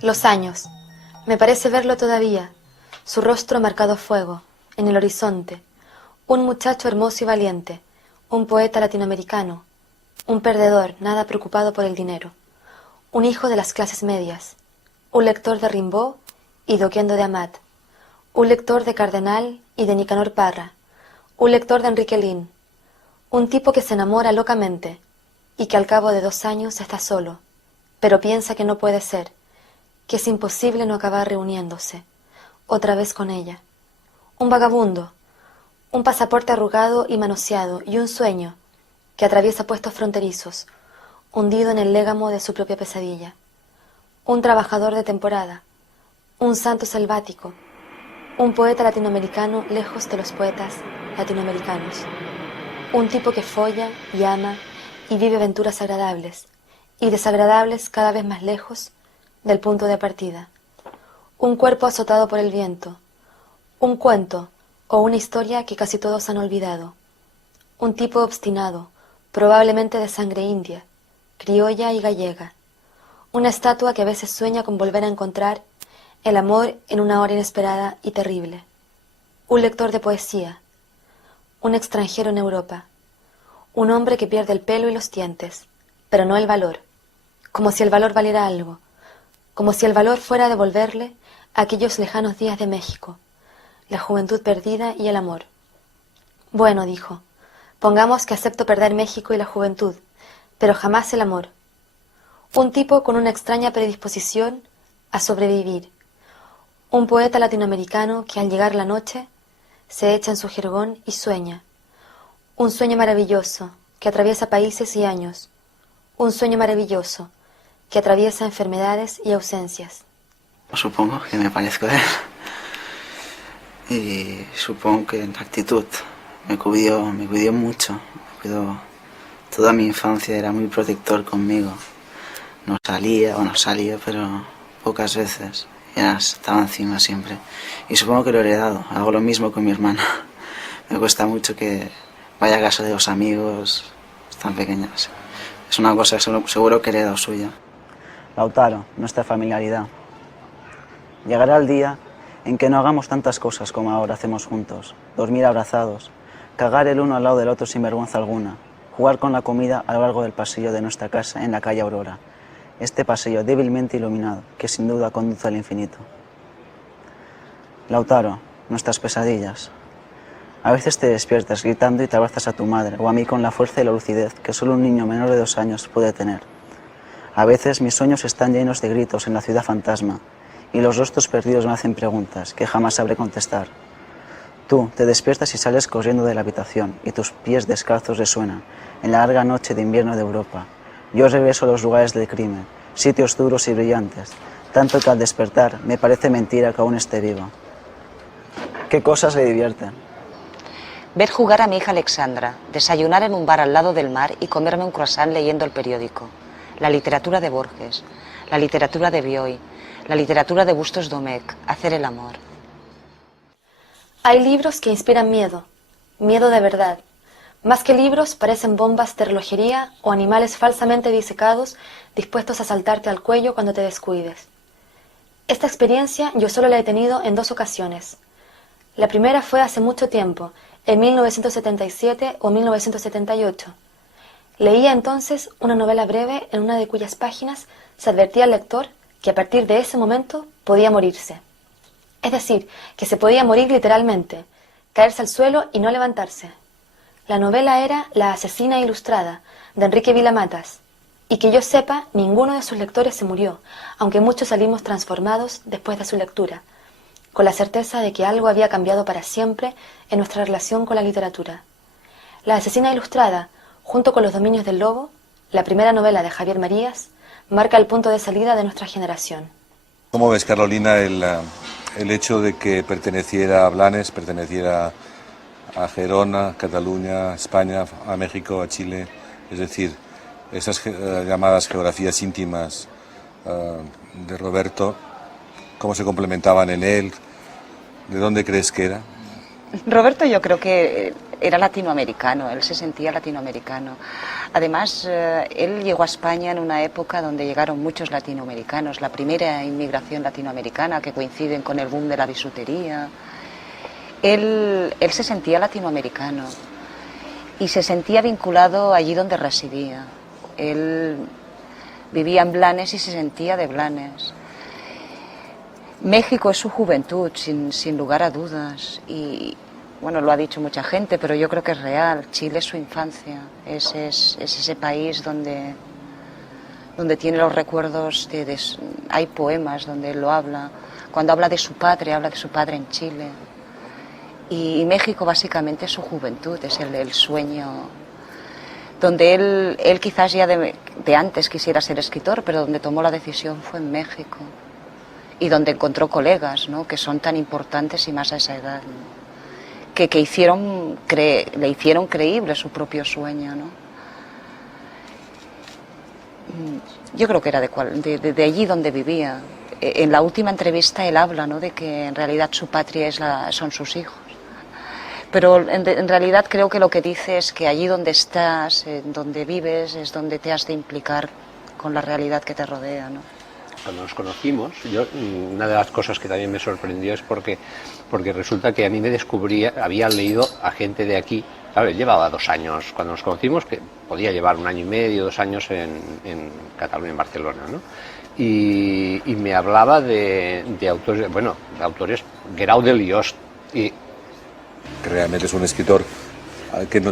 Los años. Me parece verlo todavía, su rostro marcado a fuego, en el horizonte, un muchacho hermoso y valiente, un poeta latinoamericano, un perdedor nada preocupado por el dinero, un hijo de las clases medias, un lector de Rimbaud y de Oquendo de Amat, un lector de Cardenal y de Nicanor Parra, un lector de Enrique Lin, un tipo que se enamora locamente y que al cabo de 2 años está solo, pero piensa que no puede ser, que es imposible no acabar reuniéndose, otra vez con ella. Un vagabundo, un pasaporte arrugado y manoseado y un sueño que atraviesa puestos fronterizos, hundido en el légamo de su propia pesadilla. Un trabajador de temporada, un santo selvático, un poeta latinoamericano lejos de los poetas latinoamericanos. Un tipo que folla y ama y vive aventuras agradables y desagradables cada vez más lejos del punto de partida. Un cuerpo azotado por el viento, un cuento o una historia que casi todos han olvidado. Un tipo obstinado, probablemente de sangre india, criolla y gallega. Una estatua que a veces sueña con volver a encontrar el amor en una hora inesperada y terrible. Un lector de poesía, un extranjero en Europa, un hombre que pierde el pelo y los dientes, pero no el valor, como si el valor valiera algo, como si el valor fuera a devolverle aquellos lejanos días de México, la juventud perdida y el amor. Bueno, dijo, pongamos que acepto perder México y la juventud, pero jamás el amor. Un tipo con una extraña predisposición a sobrevivir, un poeta latinoamericano que al llegar la noche se echa en su jergón y sueña, un sueño maravilloso que atraviesa países y años, un sueño maravilloso que atraviesa enfermedades y ausencias. Supongo que me parezco a él. Y supongo que la actitud me cuidó mucho. Me cuidó toda mi infancia, era muy protector conmigo. No salía, pero pocas veces. Ya estaba encima siempre. Y supongo que lo he heredado. Hago lo mismo con mi hermana. Me cuesta mucho que vaya a casa de los amigos tan pequeños. Es una cosa seguro que he heredado suya. Lautaro, nuestra familiaridad. Llegará el día en que no hagamos tantas cosas como ahora hacemos juntos. Dormir abrazados, cagar el uno al lado del otro sin vergüenza alguna, jugar con la comida a lo largo del pasillo de nuestra casa en la calle Aurora. Este pasillo débilmente iluminado, que sin duda conduce al infinito. Lautaro, nuestras pesadillas. A veces te despiertas gritando y te abrazas a tu madre, o a mí con la fuerza y la lucidez que solo un niño menor de 2 años puede tener. A veces mis sueños están llenos de gritos en la ciudad fantasma, y los rostros perdidos me hacen preguntas que jamás sabré contestar. Tú te despiertas y sales corriendo de la habitación, y tus pies descalzos resuenan en la larga noche de invierno de Europa. Yo regreso a los lugares del crimen, sitios duros y brillantes, tanto que al despertar me parece mentira que aún esté vivo. ¿Qué cosas le divierten? Ver jugar a mi hija Alexandra, desayunar en un bar al lado del mar y comerme un croissant leyendo el periódico. La literatura de Borges, la literatura de Bioy, la literatura de Bustos Domecq, hacer el amor. Hay libros que inspiran miedo, miedo de verdad. Más que libros parecen bombas de relojería o animales falsamente disecados dispuestos a saltarte al cuello cuando te descuides. Esta experiencia yo solo la he tenido en 2 ocasiones. La primera fue hace mucho tiempo, en 1977 o 1978. Leía entonces una novela breve en una de cuyas páginas se advertía al lector que a partir de ese momento podía morirse. Es decir, que se podía morir literalmente, caerse al suelo y no levantarse. La novela era La asesina ilustrada, de Enrique Vila-Matas, y que yo sepa, ninguno de sus lectores se murió, aunque muchos salimos transformados después de su lectura, con la certeza de que algo había cambiado para siempre en nuestra relación con la literatura. La asesina ilustrada, junto con Los dominios del lobo, la primera novela de Javier Marías, marca el punto de salida de nuestra generación. ¿Cómo ves, Carolina, el hecho de que perteneciera a Blanes, perteneciera a Gerona, a Cataluña, a España, a México, a Chile, es decir, esas llamadas geografías íntimas de Roberto, cómo se complementaban en él, ¿de dónde crees que era? Roberto yo creo que era latinoamericano, él se sentía latinoamericano. Además, él llegó a España en una época donde llegaron muchos latinoamericanos, la primera inmigración latinoamericana que coinciden con el boom de la bisutería. Él se sentía latinoamericano y se sentía vinculado allí donde residía. Él vivía en Blanes y se sentía de Blanes. México es su juventud, sin lugar a dudas, y bueno, lo ha dicho mucha gente, pero yo creo que es real. Chile es su infancia, es ese país donde tiene los recuerdos, hay poemas donde él lo habla. Cuando habla de su padre en Chile. Y México básicamente es su juventud, es el sueño, donde él quizás ya de antes quisiera ser escritor, pero donde tomó la decisión fue en México. Y donde encontró colegas, ¿no?, que son tan importantes y más a esa edad, ¿no?, que le hicieron creíble su propio sueño, ¿no? Yo creo que era de allí donde vivía. En la última entrevista él habla, ¿no?, de que en realidad su patria son sus hijos. Pero en realidad creo que lo que dice es que allí donde estás, donde vives, es donde te has de implicar con la realidad que te rodea, ¿no? Cuando nos conocimos, una de las cosas que también me sorprendió es porque resulta que a mí había leído a gente de aquí. Claro, él llevaba 2 años, cuando nos conocimos, que podía llevar 1 año y medio, 2 años en Cataluña, en Barcelona, ¿no? Y me hablaba de autores, Guerau de Liost. Y Realmente es un escritor que no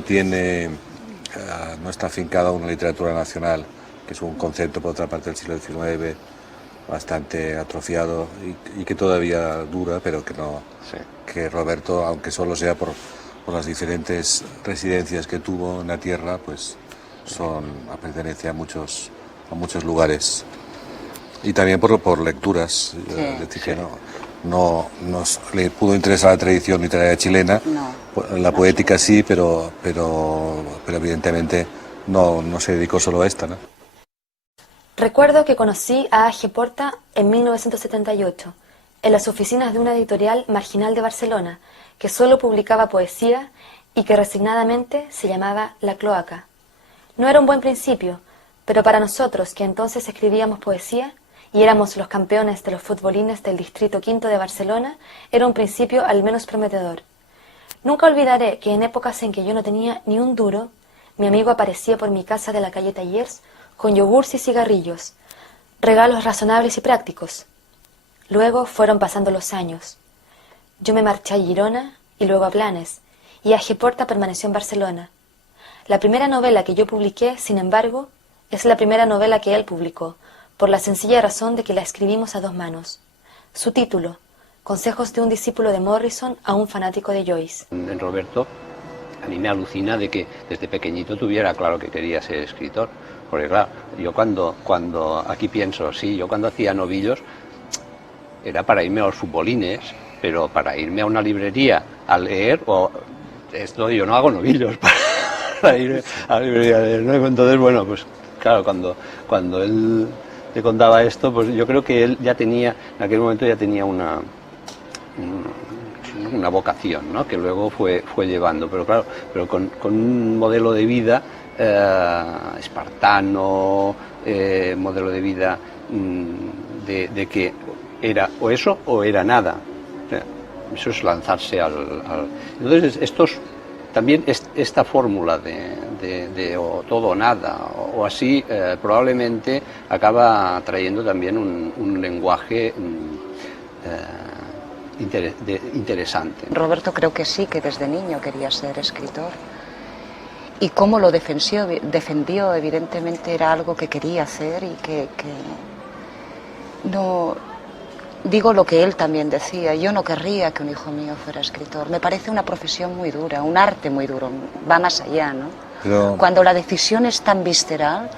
está afincado a una literatura nacional, que es un concepto, por otra parte, del siglo XIX, bastante atrofiado y que todavía dura, pero que no, sí, que Roberto, aunque solo sea por las diferentes residencias que tuvo en la tierra, pues pertenece a muchos lugares, y también por lecturas, sí, es decir, sí, que no le pudo interesar la tradición literaria chilena, la poética sí, pero evidentemente no se dedicó solo a esta, ¿no? Recuerdo que conocí a A.G. Porta en 1978, en las oficinas de una editorial marginal de Barcelona, que solo publicaba poesía y que resignadamente se llamaba La Cloaca. No era un buen principio, pero para nosotros, que entonces escribíamos poesía y éramos los campeones de los futbolines del Distrito V de Barcelona, era un principio al menos prometedor. Nunca olvidaré que en épocas en que yo no tenía ni un duro, mi amigo aparecía por mi casa de la calle Tallers con yogures y cigarrillos, regalos razonables y prácticos. Luego fueron pasando los años. Yo me marché a Girona y luego a Blanes, y A.G. Porta permaneció en Barcelona. La primera novela que yo publiqué, sin embargo, es la primera novela que él publicó, por la sencilla razón de que la escribimos a 2 manos. Su título, Consejos de un discípulo de Morrison a un fanático de Joyce. En Roberto, a mí me alucina de que desde pequeñito tuviera claro que quería ser escritor. Porque claro, yo cuando aquí pienso, sí, yo cuando hacía novillos era para irme a los futbolines, pero para irme a una librería a leer, yo no hago novillos para ir a la librería a leer, ¿no? Entonces, bueno, pues claro, cuando él te contaba esto, pues yo creo que él ya tenía, en aquel momento ya tenía una vocación, ¿no?, que luego fue llevando, pero claro, con un modelo de vida espartano, modelo de vida de que era o eso o era nada. O sea, eso es lanzarse Entonces también esta fórmula de o todo o nada o así, probablemente acaba trayendo también un lenguaje interesante. Roberto creo que sí, que desde niño quería ser escritor. Y cómo lo defendió, evidentemente era algo que quería hacer y que no... Digo lo que él también decía, yo no querría que un hijo mío fuera escritor. Me parece una profesión muy dura, un arte muy duro, va más allá, ¿no? Pero cuando la decisión es tan visceral...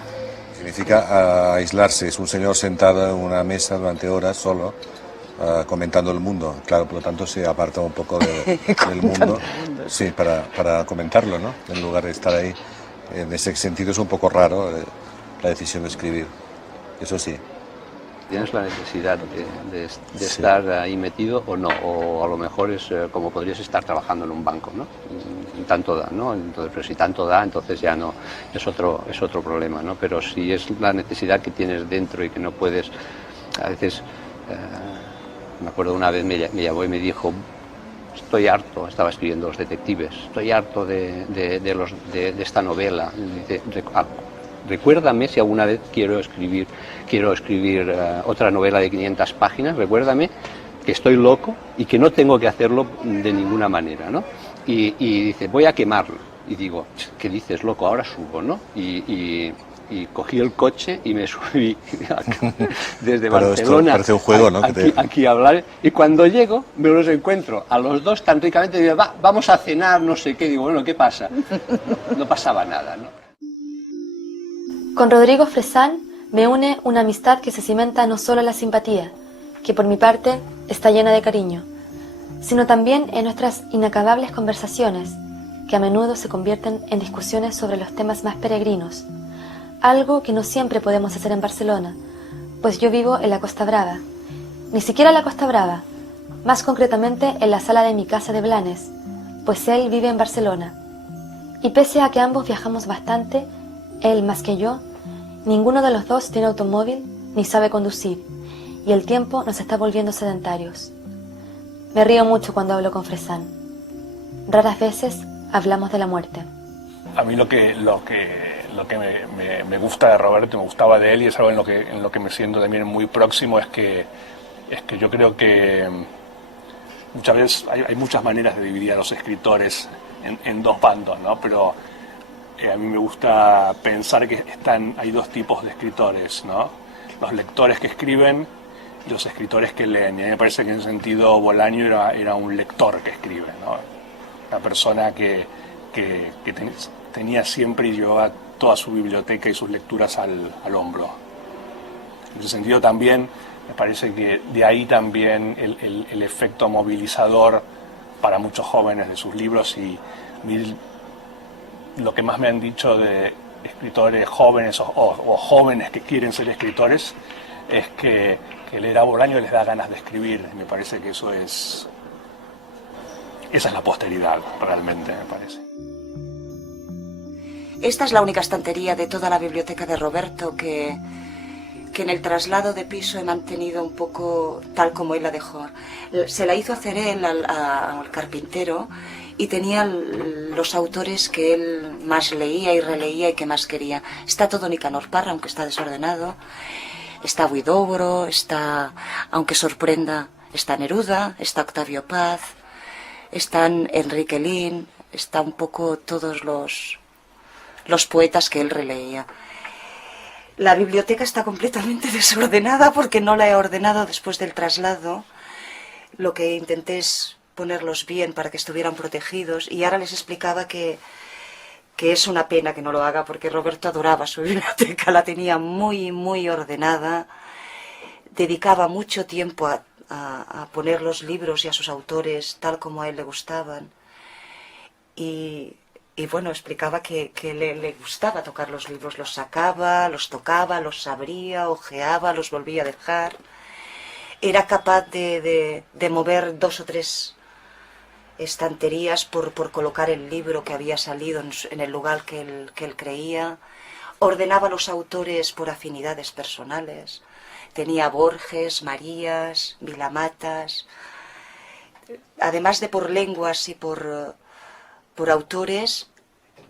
Significa aislarse, es un señor sentado en una mesa durante horas solo, comentando el mundo. Claro, por lo tanto se aparta un poco del mundo, sí, para comentarlo, ¿no? En lugar de estar ahí. En ese sentido es un poco raro la decisión de escribir, eso sí. ¿Tienes la necesidad de Sí. estar ahí metido o no? O a lo mejor es como podrías estar trabajando en un banco, ¿no? Y tanto da, ¿no? Entonces, pero si tanto da, entonces ya no, es otro problema, ¿no? Pero si es la necesidad que tienes dentro y que no puedes, a veces, me acuerdo una vez me llamó y me dijo, estoy harto, estaba escribiendo Los detectives, estoy harto de esta novela. Dice, recuérdame si alguna vez quiero escribir otra novela de 500 páginas, recuérdame que estoy loco y que no tengo que hacerlo de ninguna manera, ¿no? Y dice, voy a quemarlo. Y digo, ¿qué dices, loco? Ahora subo, ¿no? Y cogí el coche y me subí desde Pero Barcelona esto parece un juego, ¿no? aquí a hablar. Y cuando llego, me los encuentro a los dos tan ricamente, digo, vamos a cenar, no sé qué. Digo, bueno, ¿qué pasa? No pasaba nada, ¿no? Con Rodrigo Fresán me une una amistad que se cimenta no solo en la simpatía, que por mi parte está llena de cariño, sino también en nuestras inacabables conversaciones, que a menudo se convierten en discusiones sobre los temas más peregrinos, algo que no siempre podemos hacer en Barcelona, pues yo vivo en la Costa Brava, ni siquiera en la Costa Brava, más concretamente en la sala de mi casa de Blanes, pues él vive en Barcelona. Y pese a que ambos viajamos bastante, él más que yo, ninguno de los dos tiene automóvil ni sabe conducir, y el tiempo nos está volviendo sedentarios. Me río mucho cuando hablo con Fresán. Raras veces hablamos de la muerte. A mí lo que me gusta de Roberto, me gustaba de él, y es algo en lo que me siento también muy próximo, es que yo creo que muchas veces hay muchas maneras de dividir a los escritores en dos bandos, ¿no? Pero a mí me gusta pensar que hay dos tipos de escritores, ¿no? Los lectores que escriben y los escritores que leen. Y a mí me parece que en ese sentido Bolaño era un lector que escribe, ¿no? Una persona que tenía siempre y llevaba toda su biblioteca y sus lecturas al hombro. En ese sentido también me parece que de ahí también el efecto movilizador para muchos jóvenes de sus libros. Y a mí lo que más me han dicho de escritores jóvenes o jóvenes que quieren ser escritores es que leer a Bolaño les da ganas de escribir. Me parece que esa es la posteridad, realmente, me parece. Esta es la única estantería de toda la biblioteca de Roberto que en el traslado de piso he mantenido un poco tal como él la dejó. Se la hizo hacer él al carpintero y tenía los autores que él más leía y releía y que más quería. Está todo Nicanor Parra, aunque está desordenado. Está Huidobro, está, aunque sorprenda, está Neruda, está Octavio Paz, están Enrique Lin, está un poco todos los poetas que él releía. La biblioteca está completamente desordenada porque no la he ordenado después del traslado. Lo que intenté es ponerlos bien para que estuvieran protegidos, y ahora les explicaba que es una pena que no lo haga porque Roberto adoraba su biblioteca, la tenía muy, muy ordenada, dedicaba mucho tiempo a poner los libros y a sus autores tal como a él le gustaban, y bueno, explicaba que le gustaba tocar los libros, los sacaba, los tocaba, los abría, ojeaba, los volvía a dejar. Era capaz de mover 2 o 3 estanterías por colocar el libro que había salido en el lugar que él creía. Ordenaba los autores por afinidades personales. Tenía Borges, Marías, Vilamatas. Además de por lenguas y por autores,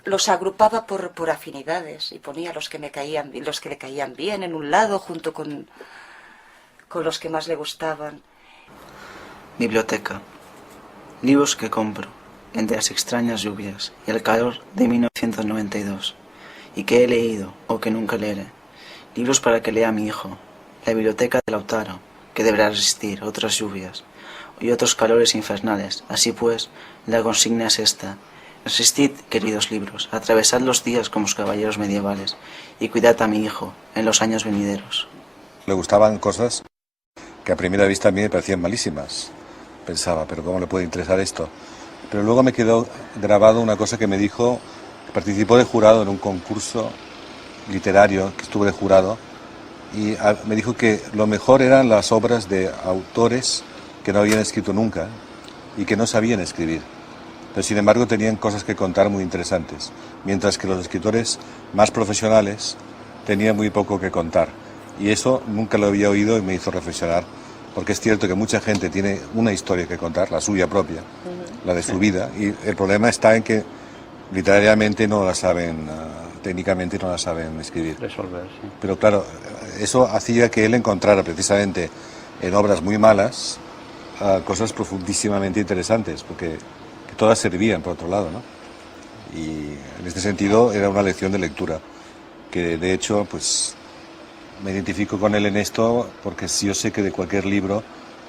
los agrupaba por afinidades y ponía los que le caían bien en un lado junto con los que más le gustaban. Biblioteca. Libros que compro entre las extrañas lluvias y el calor de 1992 y que he leído o que nunca leeré. Libros para que lea mi hijo. La biblioteca de Lautaro, que deberá resistir otras lluvias y otros calores infernales. Así pues, la consigna es esta. Resistid, queridos libros, atravesad los días como los caballeros medievales y cuidad a mi hijo en los años venideros. Le gustaban cosas que a primera vista a mí me parecían malísimas. Pensaba, pero ¿cómo le puede interesar esto? Pero luego me quedó grabado una cosa que me dijo, que participó de jurado en un concurso literario, que estuve de jurado, y me dijo que lo mejor eran las obras de autores que no habían escrito nunca y que no sabían escribir. Pero sin embargo tenían cosas que contar muy interesantes, mientras que los escritores más profesionales tenían muy poco que contar. Y eso nunca lo había oído y me hizo reflexionar, porque es cierto que mucha gente tiene una historia que contar, la suya propia, la de su vida, y el problema está en que literariamente no la saben, técnicamente no la saben escribir. Resolver, sí. Pero claro, eso hacía que él encontrara precisamente en obras muy malas cosas profundísimamente interesantes, porque que todas servían por otro lado, ¿no? Y en este sentido era una lección de lectura, que de hecho pues me identifico con él en esto, porque yo sé que de cualquier libro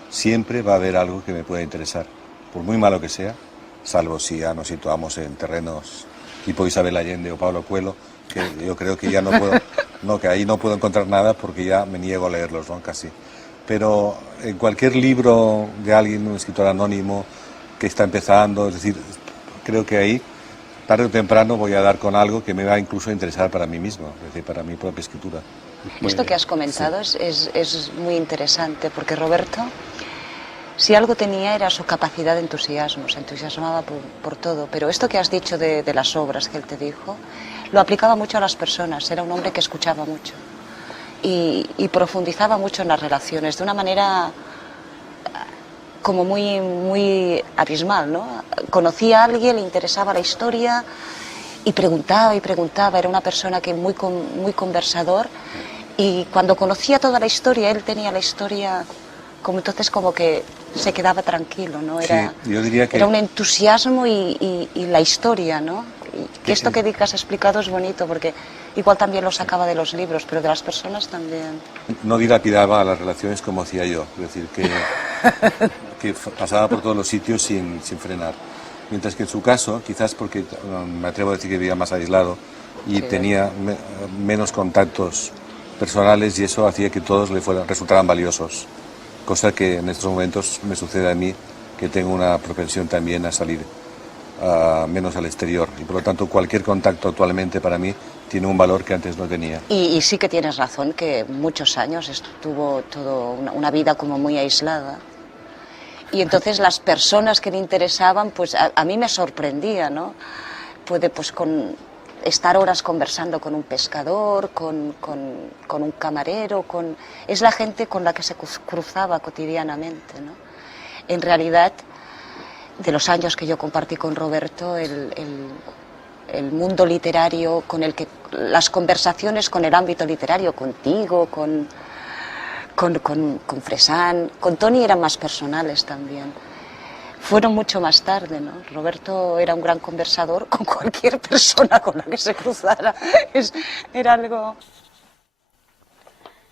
siempre va a haber algo que me pueda interesar, por muy malo que sea, salvo si ya nos situamos en terrenos tipo Isabel Allende o Pablo Coelho, que yo creo que ya no puedo, no, que ahí no puedo encontrar nada porque ya me niego a leerlos, ¿no? Casi. Pero en cualquier libro de alguien, un escritor anónimo que está empezando, es decir, creo que ahí, tarde o temprano, voy a dar con algo que me va incluso a interesar para mí mismo, es decir, para mi propia escritura. Esto que has comentado es muy interesante, porque Roberto, si algo tenía era su capacidad de entusiasmo, se entusiasmaba por todo, pero esto que has dicho de las obras que él te dijo, lo aplicaba mucho a las personas, era un hombre que escuchaba mucho y profundizaba mucho en las relaciones, de una manera como muy abismal, ¿no? Conocía a alguien, le interesaba la historia y preguntaba, era una persona que muy conversador, y cuando conocía toda la historia, él tenía la historia como entonces como que se quedaba tranquilo, ¿no? Era, sí, yo diría que era un entusiasmo y la historia, ¿no? Y que esto que has explicado es bonito, porque igual también lo sacaba de los libros, pero de las personas también. no dilapidaba las relaciones como hacía yo, es decir, que pasaba por todos los sitios sin frenar. Mientras que en su caso, quizás porque me atrevo a decir que vivía más aislado y tenía menos contactos personales, y eso hacía que todos resultaran valiosos, cosa que en estos momentos me sucede a mí, que tengo una propensión también a salir menos al exterior, y por lo tanto cualquier contacto actualmente para mí tiene un valor que antes no tenía. Y sí que tienes razón, que muchos años estuvo toda una vida como muy aislada, y entonces las personas que le interesaban, pues a mí me sorprendía, ¿no? Puede pues estar horas conversando con un pescador, con un camarero, es la gente con la que se cruzaba cotidianamente, ¿no? En realidad, de los años que yo compartí con Roberto, el mundo literario, las conversaciones con el ámbito literario, contigo, con Fresán, con Toni eran más personales también. Fueron mucho más tarde, ¿no? Roberto era un gran conversador con cualquier persona con la que se cruzara. Era algo...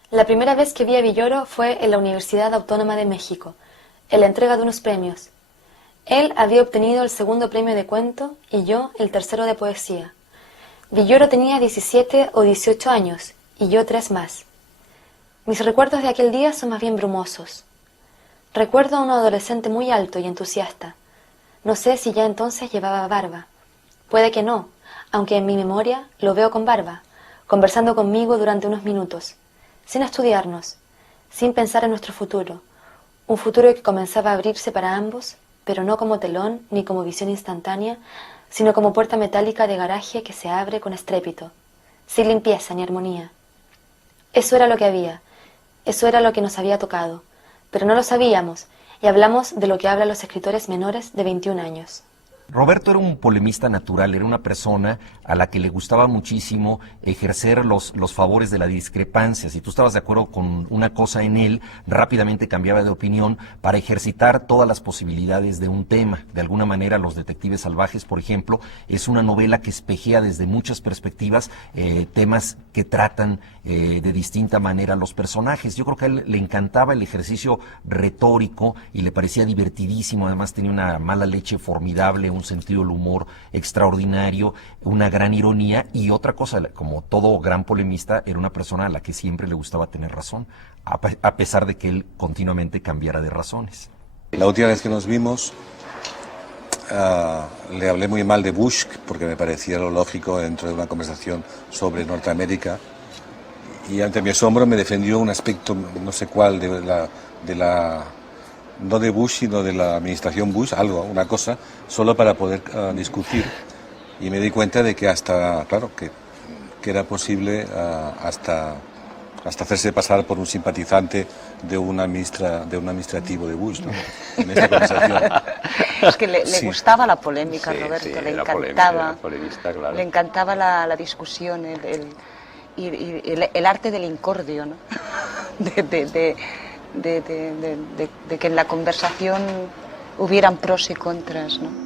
La primera vez que vi a Villoro fue en la Universidad Autónoma de México, en la entrega de unos premios. Él había obtenido el segundo premio de cuento y yo el tercero de poesía. Villoro tenía 17 o 18 años y yo 3 más. Mis recuerdos de aquel día son más bien brumosos. Recuerdo a un adolescente muy alto y entusiasta. No sé si ya entonces llevaba barba. Puede que no, aunque en mi memoria lo veo con barba, conversando conmigo durante unos minutos, sin estudiarnos, sin pensar en nuestro futuro, un futuro que comenzaba a abrirse para ambos, pero no como telón ni como visión instantánea, sino como puerta metálica de garaje que se abre con estrépito, sin limpieza ni armonía. Eso era lo que había, eso era lo que nos había tocado, pero no lo sabíamos, y hablamos de lo que hablan los escritores menores de 21 años. Roberto era un polemista natural, era una persona a la que le gustaba muchísimo ejercer los favores de la discrepancia. Si tú estabas de acuerdo con una cosa en él, rápidamente cambiaba de opinión para ejercitar todas las posibilidades de un tema. De alguna manera, Los Detectives Salvajes, por ejemplo, es una novela que espejea desde muchas perspectivas temas que tratan de distinta manera los personajes. Yo creo que a él le encantaba el ejercicio retórico y le parecía divertidísimo. Además tenía una mala leche formidable, un un sentido del humor extraordinario, una gran ironía y otra cosa, como todo gran polemista, era una persona a la que siempre le gustaba tener razón, a pesar de que él continuamente cambiara de razones. La última vez que nos vimos le hablé muy mal de Bush porque me parecía lo lógico dentro de una conversación sobre Norteamérica y ante mi asombro me defendió un aspecto no sé cuál de la no de Bush sino de la administración Bush, una cosa, solo para poder discutir y me di cuenta de que hasta, claro, que era posible hasta hacerse pasar por un simpatizante de un administrativo de Bush, ¿no? En esta conversación. Es que le gustaba la polémica, Sí, Roberto, sí, le era encantaba, polemista, claro. le encantaba la discusión, el arte del incordio, ¿no? de que en la conversación hubieran pros y contras, ¿no?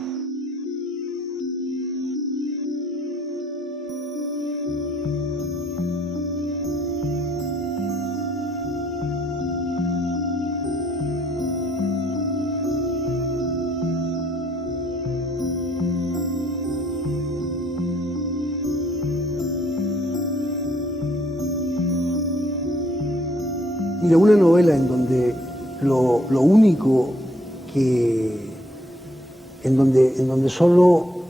Mira, una novela en donde lo único en donde solo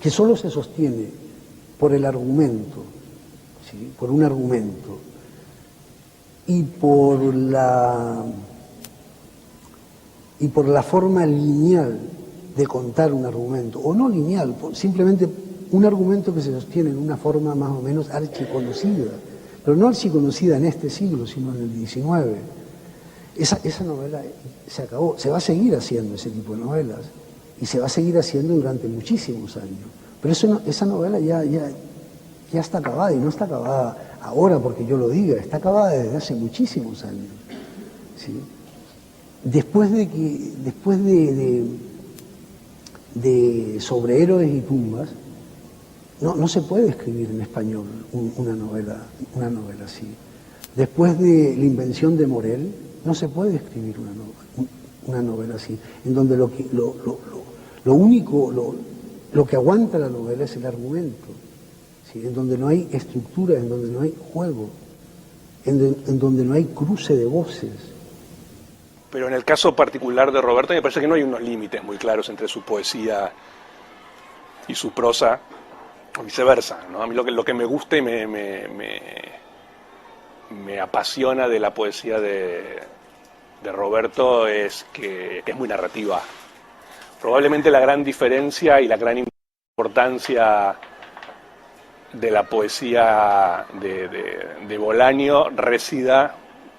se sostiene por el argumento, ¿sí? Por un argumento y por la forma lineal de contar un argumento, o no lineal, simplemente un argumento que se sostiene en una forma más o menos archiconocida, pero no archiconocida en este siglo, sino en el XIX. Esa novela se acabó. Se va a seguir haciendo ese tipo de novelas y se va a seguir haciendo durante muchísimos años. Pero esa novela ya está acabada, y no está acabada ahora porque yo lo diga, está acabada desde hace muchísimos años, ¿sí? Después de Sobre héroes y tumbas, no se puede escribir en español una novela así. Después de La invención de Morel, no se puede escribir una novela así, en donde lo que aguanta la novela es el argumento, ¿sí? En donde no hay estructura, en donde no hay juego, en donde no hay cruce de voces. Pero en el caso particular de Roberto me parece que no hay unos límites muy claros entre su poesía y su prosa, o viceversa, ¿no? A mí lo que me gusta y me apasiona de la poesía de Roberto es que es muy narrativa. Probablemente la gran diferencia y la gran importancia de la poesía de Bolaño resida,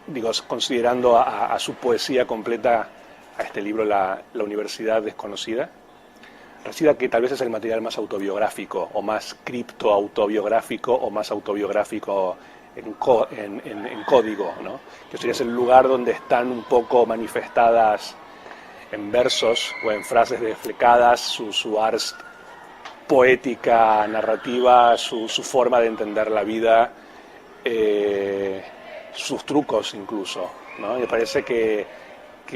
digo, considerando a su poesía completa, a este libro La Universidad Desconocida, resida que tal vez es el material más autobiográfico, o más criptoautobiográfico, o más autobiográfico en código, ¿no? Que sería el lugar donde están un poco manifestadas en versos o en frases desflecadas su ars poética, narrativa, su forma de entender la vida, sus trucos incluso, ¿no? Me parece que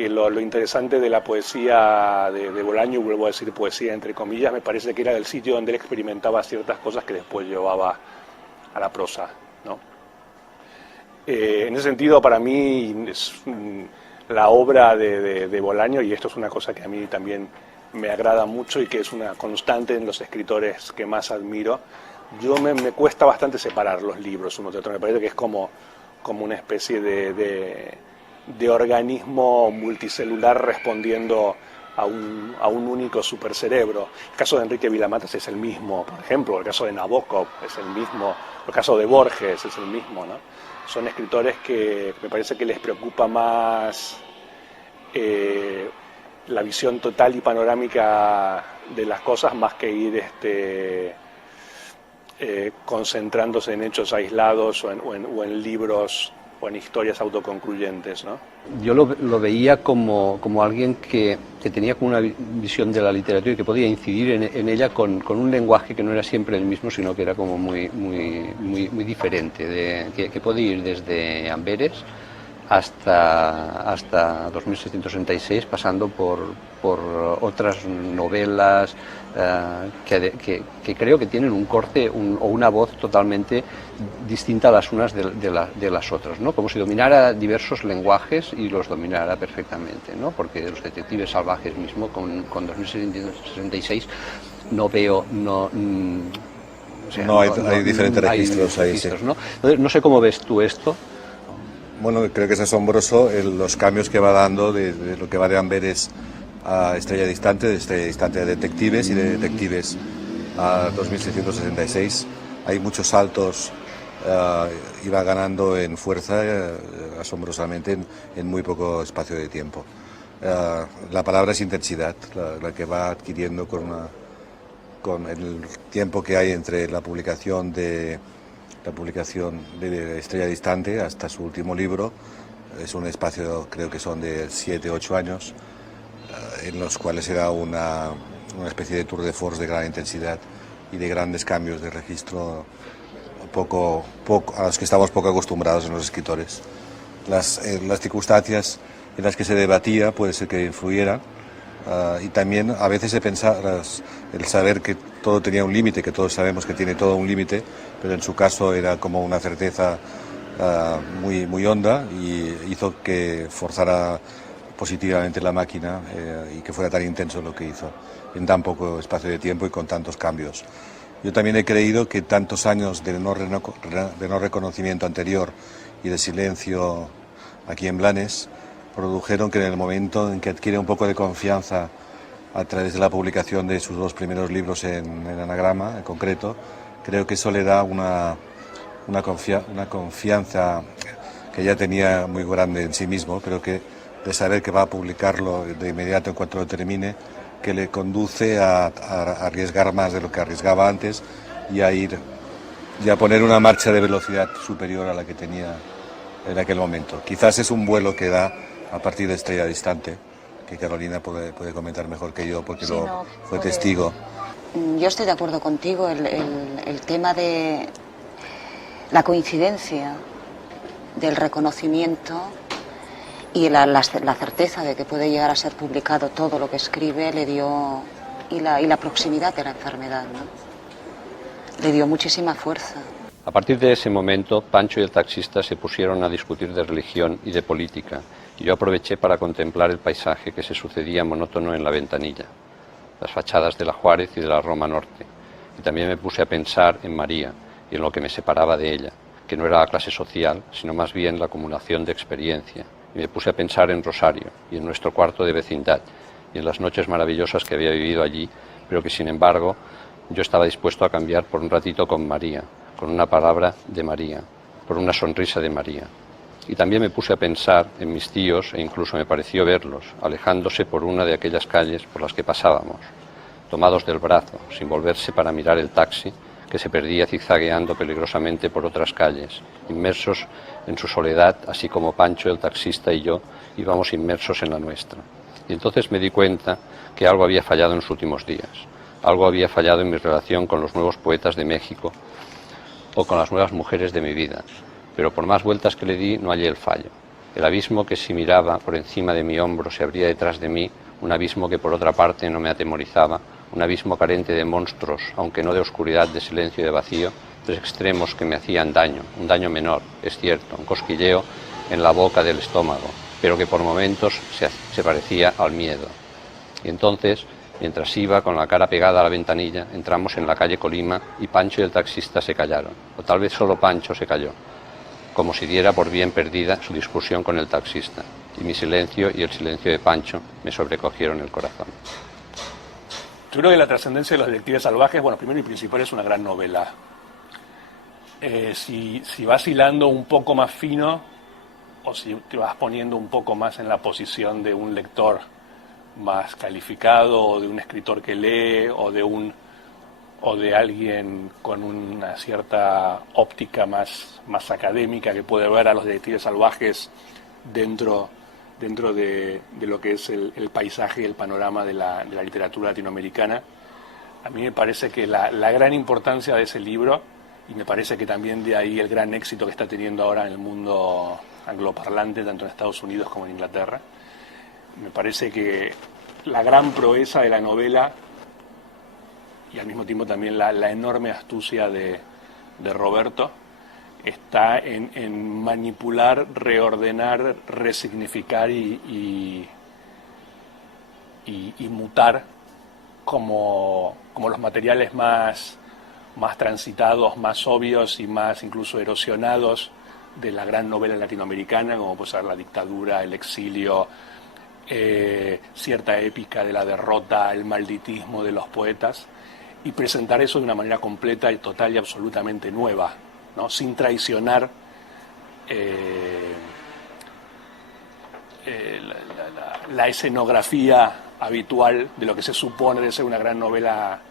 lo interesante de la poesía de Bolaño, vuelvo a decir poesía entre comillas, me parece que era el sitio donde él experimentaba ciertas cosas que después llevaba a la prosa, ¿no? En ese sentido, para mí, la obra de Bolaño, y esto es una cosa que a mí también me agrada mucho y que es una constante en los escritores que más admiro, me cuesta bastante separar los libros uno de otro. Me parece que es como una especie de organismo multicelular respondiendo a un único supercerebro. El caso de Enrique Vila-Matas es el mismo, por ejemplo, el caso de Nabokov es el mismo, el caso de Borges es el mismo, ¿no? Son escritores que me parece que les preocupa más la visión total y panorámica de las cosas, más que ir concentrándose en hechos aislados o en libros o en historias autoconcluyentes, ¿no? Yo lo veía como alguien que tenía como una visión de la literatura y que podía incidir en ella con un lenguaje que no era siempre el mismo, sino que era como muy diferente, que puede ir desde Amberes hasta 2666, pasando por otras novelas que creo que tienen un corte o una voz totalmente distinta a las unas de las otras, ¿no? Como si dominara diversos lenguajes y los dominara perfectamente, ¿no? Porque Los detectives salvajes mismo con 2666 no veo... hay diferentes registros ahí, sí. ¿no? Entonces, no sé cómo ves tú esto. Bueno, creo que es asombroso los cambios que va dando de lo que va de Amberes a Estrella Distante, de Estrella Distante a Detectives y de Detectives a 2666. Hay muchos saltos, iba ganando en fuerza asombrosamente en muy poco espacio de tiempo. La palabra es intensidad, la que va adquiriendo con el tiempo que hay entre la publicación de Estrella Distante hasta su último libro. Es un espacio, creo que son de 7-8 años, en los cuales era una especie de tour de force de gran intensidad y de grandes cambios de registro a los que estamos poco acostumbrados en los escritores. Las circunstancias en las que se debatía puede ser que influyeran, y también a veces el saber que todo tenía un límite, que todos sabemos que tiene todo un límite, pero en su caso era como una certeza muy, muy honda, y hizo que forzara positivamente la máquina y que fuera tan intenso lo que hizo en tan poco espacio de tiempo y con tantos cambios. Yo también he creído que tantos años de no reconocimiento anterior y de silencio aquí en Blanes produjeron que en el momento en que adquiere un poco de confianza a través de la publicación de sus 2 primeros libros en Anagrama, en concreto, creo que eso le da una confianza que ya tenía muy grande en sí mismo, pero que de saber que va a publicarlo de inmediato en cuanto lo termine, que le conduce a arriesgar más de lo que arriesgaba antes y a poner una marcha de velocidad superior a la que tenía en aquel momento. Quizás es un vuelo que da a partir de Estrella Distante, que Carolina puede comentar mejor que yo porque Sí, fue testigo. Yo estoy de acuerdo contigo, el tema de la coincidencia del reconocimiento y la certeza de que puede llegar a ser publicado todo lo que escribe le dio, y la proximidad de la enfermedad, ¿no? Le dio muchísima fuerza. A partir de ese momento, Pancho y el taxista se pusieron a discutir de religión y de política, y yo aproveché para contemplar el paisaje que se sucedía monótono en la ventanilla, las fachadas de la Juárez y de la Roma Norte, y también me puse a pensar en María y en lo que me separaba de ella, que no era la clase social, sino más bien la acumulación de experiencia, y me puse a pensar en Rosario y en nuestro cuarto de vecindad, y en las noches maravillosas que había vivido allí, pero que sin embargo yo estaba dispuesto a cambiar por un ratito con María, con una palabra de María, por una sonrisa de María. Y también me puse a pensar en mis tíos e incluso me pareció verlos, alejándose por una de aquellas calles por las que pasábamos, tomados del brazo, sin volverse para mirar el taxi, que se perdía zigzagueando peligrosamente por otras calles, inmersos en su soledad, así como Pancho, el taxista, y yo íbamos inmersos en la nuestra. Y entonces me di cuenta que algo había fallado en los últimos días, algo había fallado en mi relación con los nuevos poetas de México o con las nuevas mujeres de mi vida, pero por más vueltas que le di no hallé el fallo. El abismo que si miraba por encima de mi hombro se abría detrás de mí, un abismo que por otra parte no me atemorizaba, un abismo carente de monstruos, aunque no de oscuridad, de silencio y de vacío, 3 extremos que me hacían daño, un daño menor, es cierto, un cosquilleo en la boca del estómago, pero que por momentos se parecía al miedo. Y entonces, mientras iba con la cara pegada a la ventanilla, entramos en la calle Colima y Pancho y el taxista se callaron, o tal vez solo Pancho se calló, como si diera por bien perdida su discusión con el taxista, y mi silencio y el silencio de Pancho me sobrecogieron el corazón. Yo creo que La trascendencia de los detectives salvajes, bueno, primero y principal es una gran novela. Si vas hilando un poco más fino, o si te vas poniendo un poco más en la posición de un lector más calificado, o de un escritor que lee, o de alguien con una cierta óptica más académica que puede ver a los detectives salvajes dentro de lo que es el paisaje y el panorama de la literatura latinoamericana, a mí me parece que la gran importancia de ese libro, y me parece que también de ahí el gran éxito que está teniendo ahora en el mundo angloparlante, tanto en Estados Unidos como en Inglaterra. Me parece que la gran proeza de la novela y al mismo tiempo también la enorme astucia de Roberto está en manipular, reordenar, resignificar y mutar como los materiales más transitados, más obvios y más incluso erosionados de la gran novela latinoamericana, como puede ser la dictadura, el exilio, cierta épica de la derrota, el malditismo de los poetas, y presentar eso de una manera completa y total y absolutamente nueva, ¿no? Sin traicionar la escenografía habitual de lo que se supone de ser una gran novela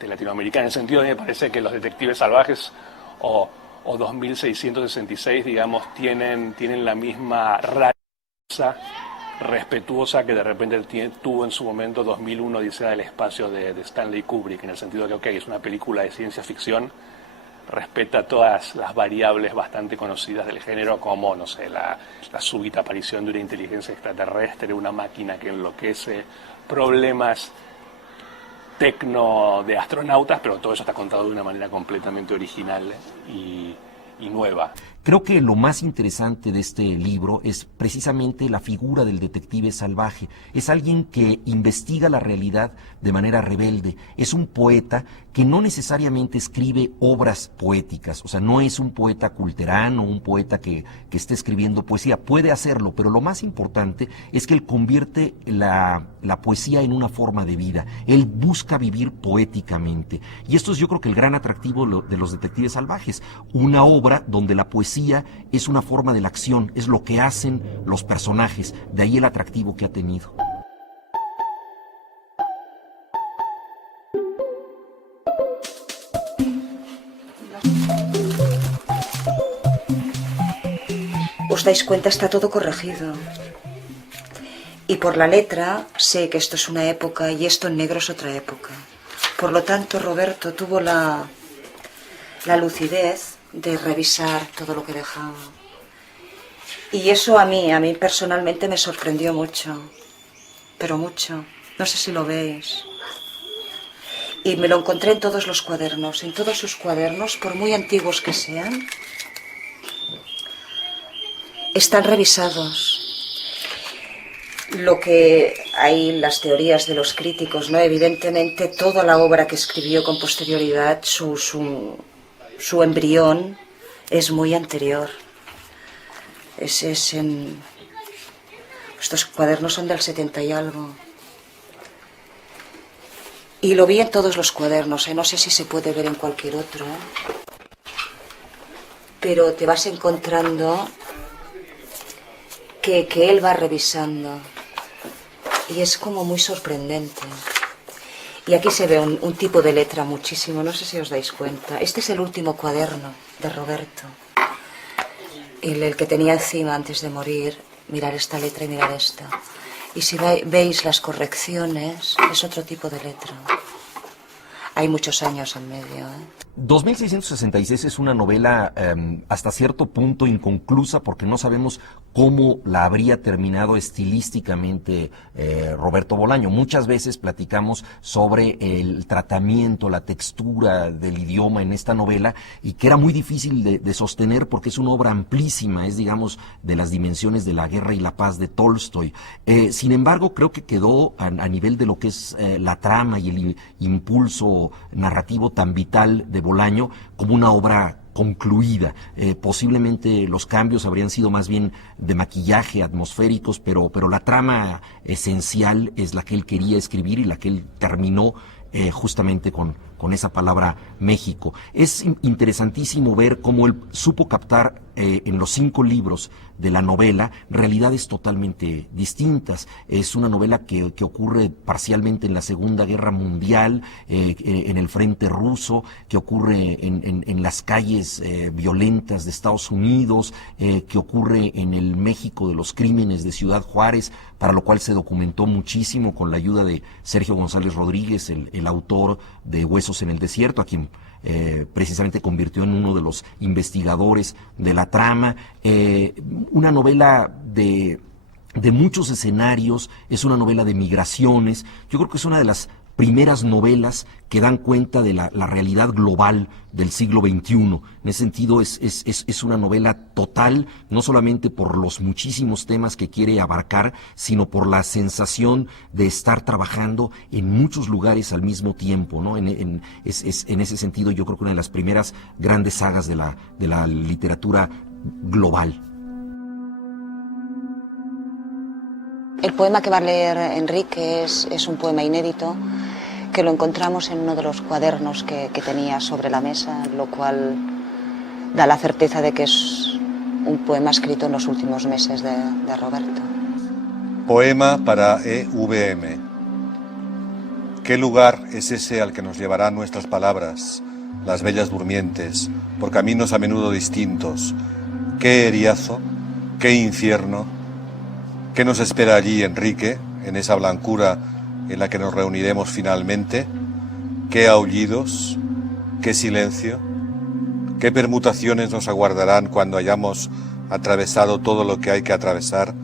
latinoamericana. En el sentido de que me parece que Los Detectives Salvajes o 2666, digamos, tienen la misma rareza respetuosa que de repente tuvo en su momento 2001 Odisea del Espacio de Stanley Kubrick, en el sentido de que es una película de ciencia ficción, respeta todas las variables bastante conocidas del género, como, no sé, la súbita aparición de una inteligencia extraterrestre, una máquina que enloquece, problemas tecno de astronautas, pero todo eso está contado de una manera completamente original y nueva. Creo que lo más interesante de este libro es precisamente la figura del detective salvaje. Es alguien que investiga la realidad de manera rebelde. Es un poeta que no necesariamente escribe obras poéticas. O sea, no es un poeta culterano, un poeta que esté escribiendo poesía. Puede hacerlo, pero lo más importante es que él convierte la poesía en una forma de vida. Él busca vivir poéticamente. Y esto es, yo creo, que el gran atractivo de Los Detectives Salvajes. Una obra donde la poesía es una forma de la acción, es lo que hacen los personajes, de ahí el atractivo que ha tenido. ¿Os dais cuenta? Está todo corregido. Y por la letra sé que esto es una época y esto en negro es otra época. Por lo tanto, Roberto tuvo la lucidez de revisar todo lo que dejaba. Y eso a mí personalmente me sorprendió mucho, pero mucho. No sé si lo veis. Y me lo encontré en todos los cuadernos, en todos sus cuadernos, por muy antiguos que sean, están revisados. Lo que hay las teorías de los críticos, ¿no? Evidentemente toda la obra que escribió con posterioridad, su embrión es muy anterior. Estos cuadernos son del 70 y algo. Y lo vi en todos los cuadernos, no sé si se puede ver en cualquier otro. Pero te vas encontrando que él va revisando. Y es como muy sorprendente. Y aquí se ve un tipo de letra muchísimo, no sé si os dais cuenta. Este es el último cuaderno de Roberto. El que tenía encima antes de morir, mirar esta letra y mirar esta. Y si veis las correcciones, es otro tipo de letra. Hay muchos años en medio, 2666 es una novela hasta cierto punto inconclusa porque no sabemos cómo la habría terminado estilísticamente Roberto Bolaño. Muchas veces platicamos sobre el tratamiento, la textura del idioma en esta novela y que era muy difícil de sostener porque es una obra amplísima, es, digamos, de las dimensiones de La Guerra y la Paz de Tolstoy. Sin embargo, creo que quedó a nivel de lo que es la trama y el impulso narrativo tan vital de Bolaño como una obra concluida. Posiblemente los cambios habrían sido más bien de maquillaje, atmosféricos, pero la trama esencial es la que él quería escribir y la que él terminó justamente con esa palabra México. Es interesantísimo ver cómo él supo captar en los 5 libros de la novela realidades totalmente distintas. Es una novela que ocurre parcialmente en la Segunda Guerra Mundial, en el frente ruso, que ocurre en las calles violentas de Estados Unidos, que ocurre en el México de los crímenes de Ciudad Juárez, para lo cual se documentó muchísimo con la ayuda de Sergio González Rodríguez, el autor de Huesos Pasos en el Desierto, a quien precisamente convirtió en uno de los investigadores de la trama. Una novela de muchos escenarios, es una novela de migraciones. Yo creo que es una de las primeras novelas que dan cuenta de la realidad global del siglo XXI. En ese sentido es una novela total, no solamente por los muchísimos temas que quiere abarcar, sino por la sensación de estar trabajando en muchos lugares al mismo tiempo, ¿no? En ese sentido, yo creo que una de las primeras grandes sagas de la literatura global. El poema que va a leer Enrique es un poema inédito que lo encontramos en uno de los cuadernos que tenía sobre la mesa, lo cual da la certeza de que es un poema escrito en los últimos meses de Roberto. Poema para EVM. ¿Qué lugar es ese al que nos llevarán nuestras palabras, las bellas durmientes, por caminos a menudo distintos? ¿Qué eriazo? ¿Qué infierno? ¿Qué nos espera allí, Enrique, en esa blancura en la que nos reuniremos finalmente? ¿Qué aullidos? ¿Qué silencio? ¿Qué permutaciones nos aguardarán cuando hayamos atravesado todo lo que hay que atravesar?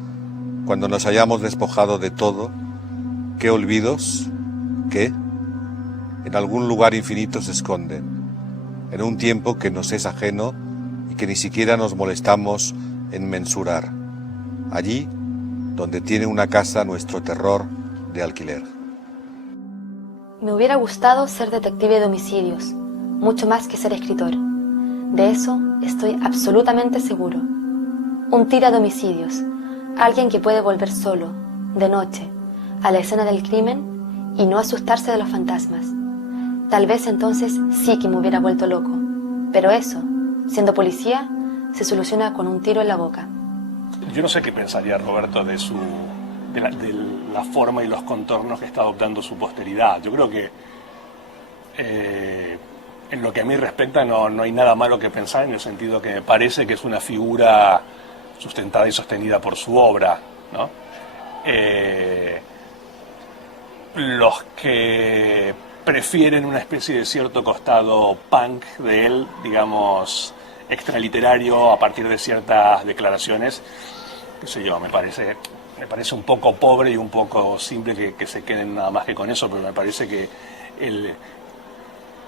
Cuando nos hayamos despojado de todo. ¿Qué olvidos? ¿Qué? En algún lugar infinito se esconden, en un tiempo que nos es ajeno y que ni siquiera nos molestamos en mensurar. Allí donde tiene una casa nuestro terror de alquiler. Me hubiera gustado ser detective de homicidios, mucho más que ser escritor. De eso estoy absolutamente seguro. Un tira de homicidios, alguien que puede volver solo, de noche, a la escena del crimen y no asustarse de los fantasmas. Tal vez entonces sí que me hubiera vuelto loco, pero eso, siendo policía, se soluciona con un tiro en la boca. Yo no sé qué pensaría Roberto de la forma y los contornos que está adoptando su posteridad. Yo creo que en lo que a mí respecta no hay nada malo que pensar, en el sentido que me parece que es una figura sustentada y sostenida por su obra, ¿no? Los que prefieren una especie de cierto costado punk de él, digamos, extraliterario a partir de ciertas declaraciones, qué sé yo, me parece un poco pobre y un poco simple que se queden nada más que con eso, pero me parece que el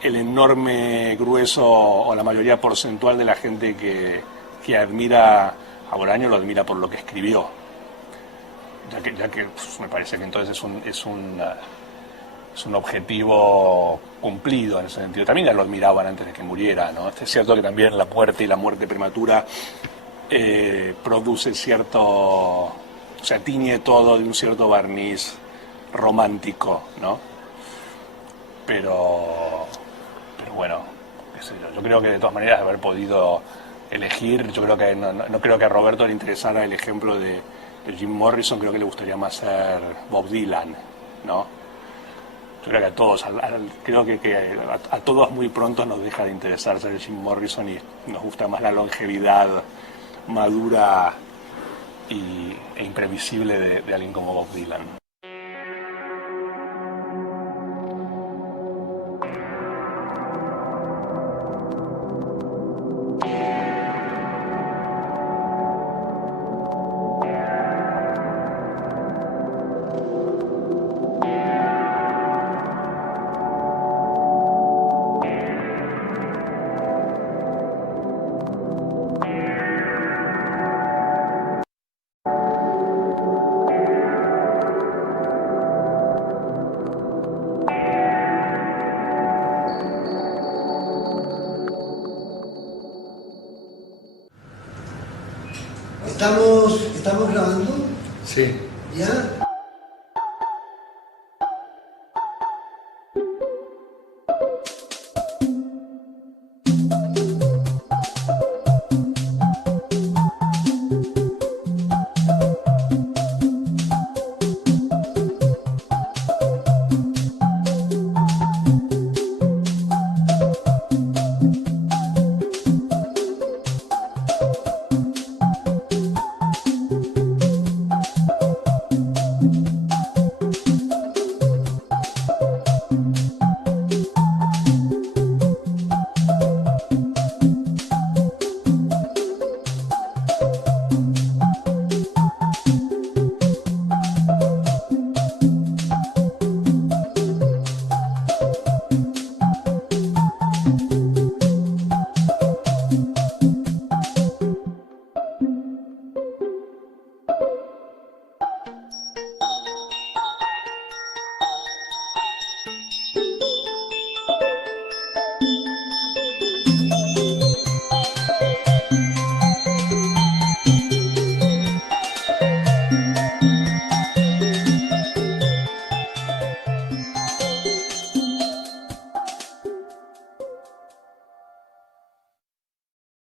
enorme grueso o la mayoría porcentual de la gente que admira a Bolaño lo admira por lo que escribió, ya que pues, me parece que entonces es un objetivo cumplido en ese sentido. También ya lo admiraban antes de que muriera, ¿no? Es cierto que también la muerte y la muerte prematura produce cierto, o sea, tiñe todo de un cierto barniz romántico, ¿no? Pero bueno, qué sé yo creo que de todas maneras haber podido elegir, yo creo que no creo que a Roberto le interesara el ejemplo de Jim Morrison, creo que le gustaría más ser Bob Dylan, ¿no? Yo creo que a todos, creo que a todos muy pronto nos deja de interesar ser Jim Morrison y nos gusta más la longevidad madura e imprevisible de alguien como Bob Dylan. ¿Estamos grabando? Sí. ¿Ya?